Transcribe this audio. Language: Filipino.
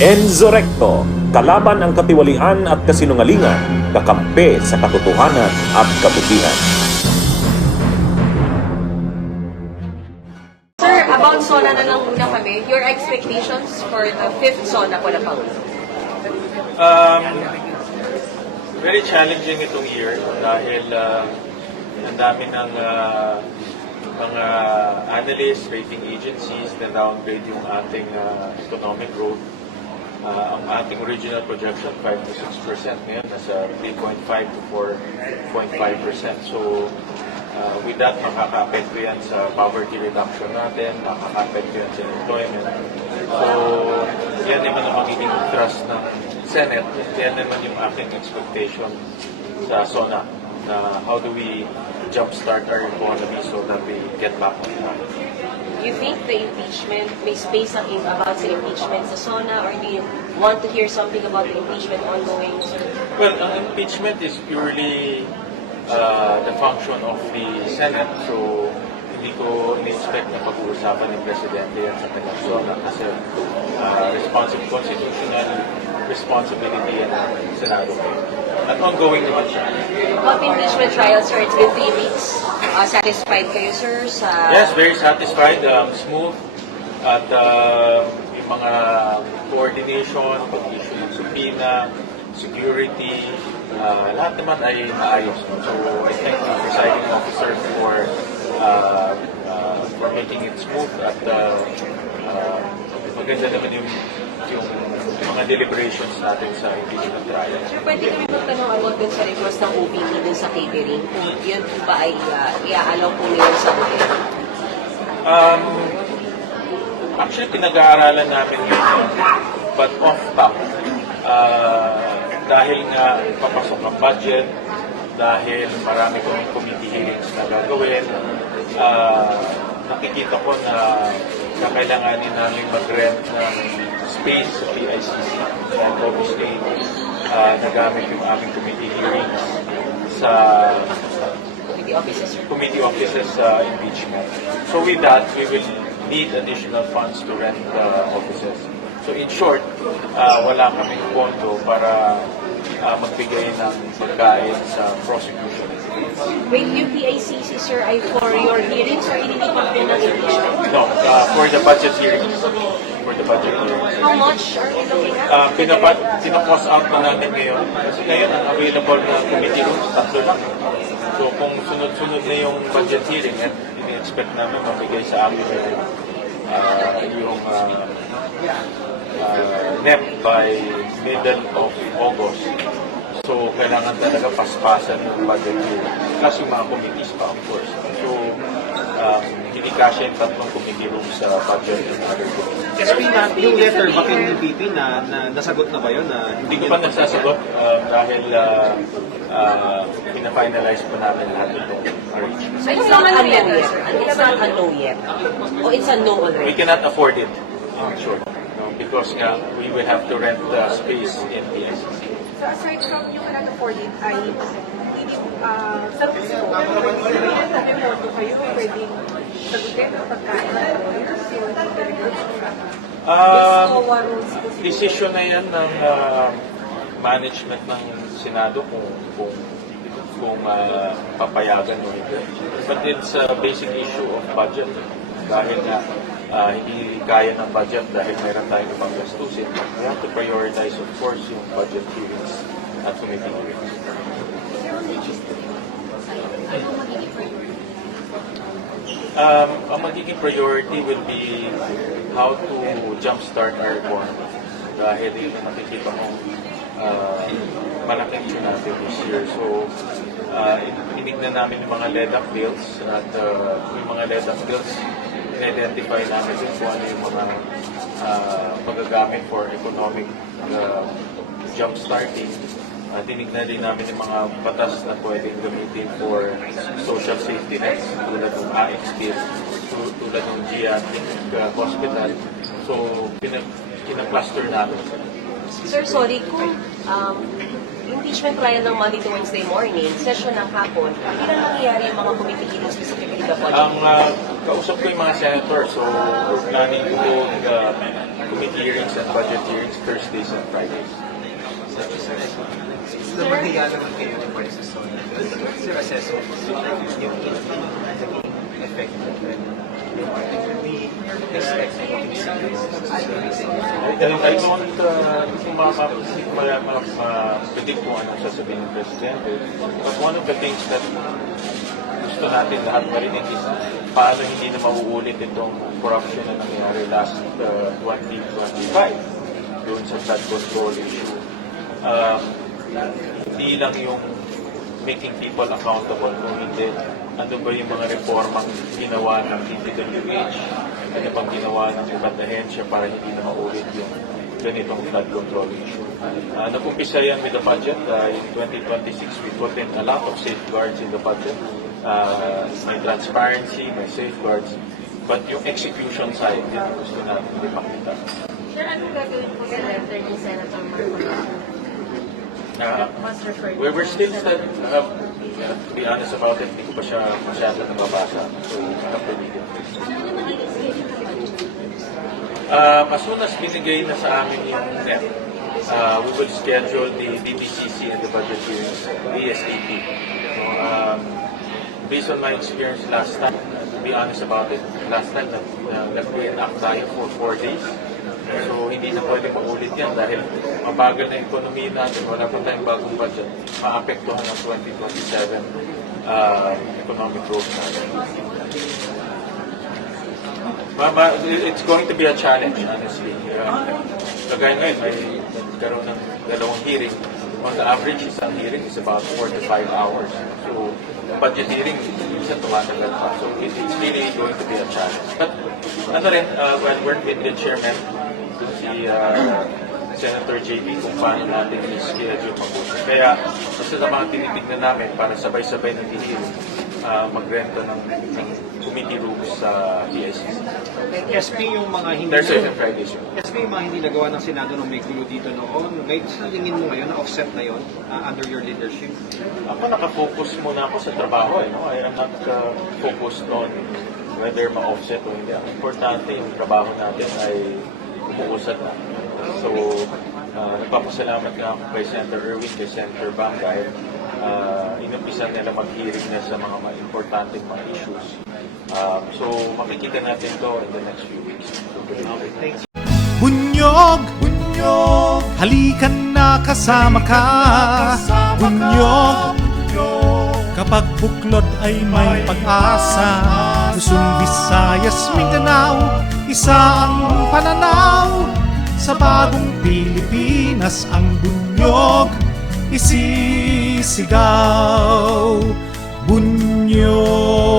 Enzo Recto, kalaban ang katiwalian at kasinungalingan, kakampi sa katotohanan at kabutihan. Sir, about SONA na lang muna kami. Your expectations for the 5th SONA Qualapang? Very challenging itong year dahil ang dami ng mga analysts, rating agencies na downgrade yung ating economic growth. Ang ating original projection 5 to 6% ngayon nasa 3.5 to 4.5%. So with that, makaka-apekto yan sa poverty reduction natin, makaka-apekto yan sa employment. So yan naman ang magiging thrust ng Senate, yan naman yung aking expectation sa SONA na how do we jumpstart our economy so that we get back on track. You think the impeachment, may space ang about sa impeachment sa SONA, or do you want to hear something about the impeachment ongoing, sir? Well, ang impeachment is purely the function of the Senate, so hindi ko in-expect na pag-uusapan ng Presidente yan sa kanyang SONA kasi constitutional responsibility yan ng Senado. At ongoing naman siya. About impeachment trial, sir, it's been 3 weeks. Satisfied kayo, sir, sa... Yes, very satisfied, smooth, at yung mga coordination, pag-issue ng subpoena, security, lahat naman ay maayos. So I thank the presiding officer for making it smooth at maganda naman yung mga deliberations natin sa impeachment trial. Sir, pwede kami magtanong about dun sa request ng OPP dun sa catering, kung yun po ba ay i-allow po nila sa hotel? Actually, pinag-aaralan namin yun, but off-top. Dahil nga papasok ang budget, dahil marami kong committee hearings na gagawin, nakikita ko na kakailanganin namin mag-rent ng space sa PICC. And obviously, nagamit yung aming committee hearings sa committee offices sa impeachment. So with that, we will need additional funds to rent the offices. So in short, wala kaming pondo para magbigay ng pagkain sa prosecution. Wait, yung PICC, sir, ay for your hearings or inilipat din ng impeachment? No, for the budget hearings. For the budget hearings. How much are we looking at? Pinapost out na namin ngayon. Kasi ngayon, ang available na committee rooms, 3 lang. So kung sunod-sunod na yung budget hearing, at ini-expect namin mabigay sa amin yung NEP by middle of August. So, kailangan talaga paspasan yung budget hearing. Plus yung mga committees pa, of course. So, hindi kasya yung 3 committee rooms sa budget and other committees. SP, yung letter ba kay DPP na nasagot na ba yun? Hindi ko pa nagsasagot dahil pina-finalize pa namin lahat itong arrangement. So it's not a no yet, sir? It's not a no yet? O it's a no already? We cannot afford it, in short. No, because we will have to rent the space in PICC. So aside from yung cannot afford it, ay sa remoto kayo, pwedeng sagutin ang pagkain ng lawyers, Decision na yan ng management ng Senado kung papayagan o hindi. But it's a basic issue of budget. Dahil nga hindi kaya ng budget dahil mayroon tayong ibang gastusin. We have to prioritize, of course, yung budget hearings at committee hearings. Ang magiging priority will be how to jumpstart our economy. Dahil nakikita mo malaking issue natin this year. So, tinignan namin yung mga LEDAC bills at yung mga LEDAC bills in-identify namin kung ano yung mga pagagamit for economic jump-starting. Tinignan din namin yung mga batas na pwedeng gamitin for social safety nets tulad ng AX bill, tulad ng geriatric hospital. So, pinag-cluster namin. Sir, sorry, kung impeachment trial ng Monday to Wednesday morning, session ng hapon, hindi na nangyayari yung mga committee hearings specifically the budget? Ang kausap ko yung mga senators, so we're planning to hold committee hearings and budget hearings Thursdays and Fridays. Sir, mahiya naman kayo ng party sa zone. Sir, assessment yung effect yung party will be expecting to see I don't predict kung anong sasabihin ng Presidente. But one of the things that gusto natin lahat marinig is paano hindi na mauulit itong corruption na nangyari last 2025 doon sa flood control issue. Hindi lang yung making people accountable, kung hindi, ano ba yung mga reformang ginawa ng DPWH, ano bang ginawa ng ibang ahensya para hindi na maulit yung ganitong flood control issue. Nag-umpisa yan with the budget. In 2026, we put in a lot of safeguards in the budget. May transparency, may safeguards. But yung execution side, yun ang gusto natin ipakita. Sir, anong gagawin po sa letter ni Senator Marcoleta? We're still to be honest about it, hindi ko pa siya masyado nababasa. So, nakapilitin. As soon as binigay na sa amin yung NEP, we will schedule the DBCC and the budget hearings ASAP. So, based on my experience last time, to be honest about it, last time nag-reenact tayo for 4 days. So, hindi na pwede maulit yan dahil mabagal na ekonomiya natin, wala pa tayong bagong budget, maapektuhan ng 2027 economic growth natin. It's going to be a challenge, honestly. Kagaya ngayon, may karoon ng 2 hearing. On the average, isang hearing is about 4 to 5 hours. So, budget hearing, minsan tumatagal pa. So, it's really going to be a challenge. But, ano rin, when we're with the chairman, si Senator JB, kung paano natin i-schedule mabuti. Kaya, basta sa mga tinitignan namin, para sabay-sabay na hearing, magrenta ng committee rooms sa PICC. SP yung mga hindi Thursdays and Fridays yun. SP yung mga hindi nagawa ng Senado nung may gulo dito noon. May tingin mo ngayon na offset na yon under your leadership? Ako nakafocus muna ako sa trabaho. No? I am not focused on whether ma-offset o hindi. Ang importante yung trabaho natin ay umuusad na. So, nagpapasalamat nga ako kay Senator Erwin, kay Senator Bang dahil inumpisan nila mag-hearing na sa mga importanteng mga issues. So, makikita natin to in the next few weeks. Okay, thanks. Bunyog, bunyog, halikan na kasama ka. Bunyog, kapag buklod ay may pag-asa. Luzon, Visayas, Mindanao, isa ang pananaw. Sa bagong Pilipinas ang bunyog isisigaw. Bunyog.